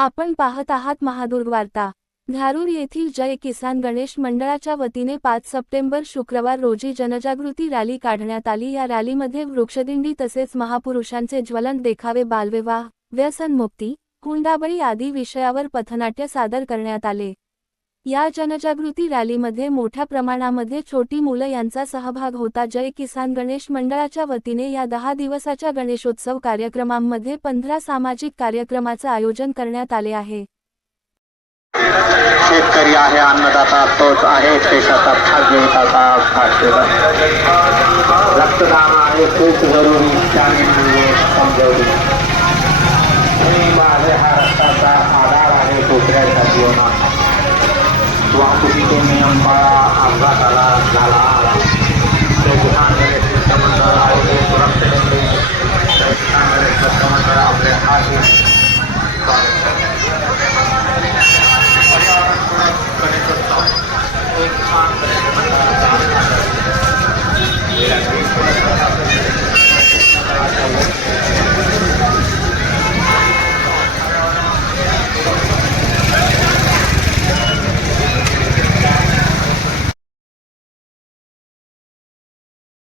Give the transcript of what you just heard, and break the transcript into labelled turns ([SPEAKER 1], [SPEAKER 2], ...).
[SPEAKER 1] आपण पाहत आहात महादुर्ग वार्ता धारूर येथील जय किसान गणेश मंडळाच्या वतीने पाच सप्टेंबर शुक्रवार रोजी जनजागृती रॅली काढण्यात आली. या रॅलीमध्ये वृक्षदिंडी तसेच महापुरुषांचे ज्वलंत देखावे बालविवाह व्यसनमुक्ती हुंडाबळी आदी विषयावर पथनाट्य सादर करण्यात आले. या जनजागृती रॅलीमध्ये मोठ्या प्रमाणामध्ये छोटी मुलं यांचा सहभाग होता. जय किसान गणेश मंडळाच्या वतीने या दहा दिवसाच्या गणेशोत्सव कार्यक्रमांमध्ये पंधरा सामाजिक कार्यक्रमाचं आयोजन करण्यात आले आहे.
[SPEAKER 2] शेतकरी आहे अन्नदाता तोच आहे देशाचा भाग्यविधाता रक्तदान आहे खूप जरुरी. त्याने म्हणजे समजवली अपघाताला झाला त्या ठिकाणी मंडळ आरोग्य सुरक्षेमध्ये त्या ठिकाणी आपले हात